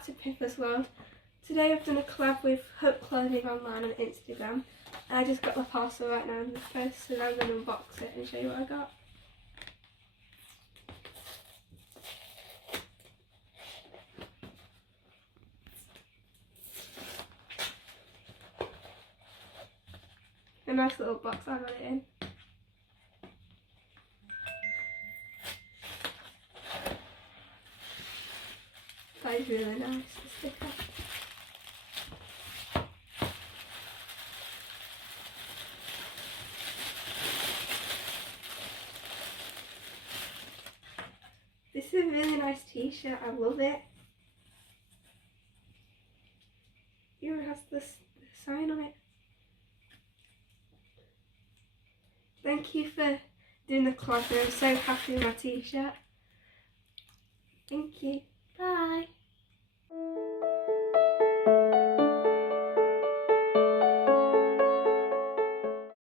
back to Pippa's World. Today I've done a collab with Hope Clothing online on Instagram. I just got my parcel right now in the post, so now I'm going to unbox it and show you what I got. A nice little box I got it in. That is really nice, the sticker. This is a really nice t-shirt, I love it. It even has this sign on it. Thank you for doing the collab, I'm so happy with my t-shirt. Thank you. Bye.